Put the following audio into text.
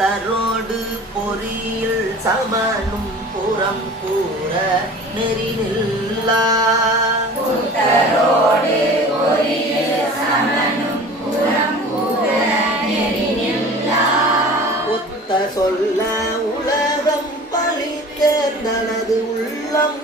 புத்தரோடு பொறியில் சமனும் புறம் கூற நெறி நில்லா சொல்ல உலகம் பழி தேர்ந்தனது உள்ளம்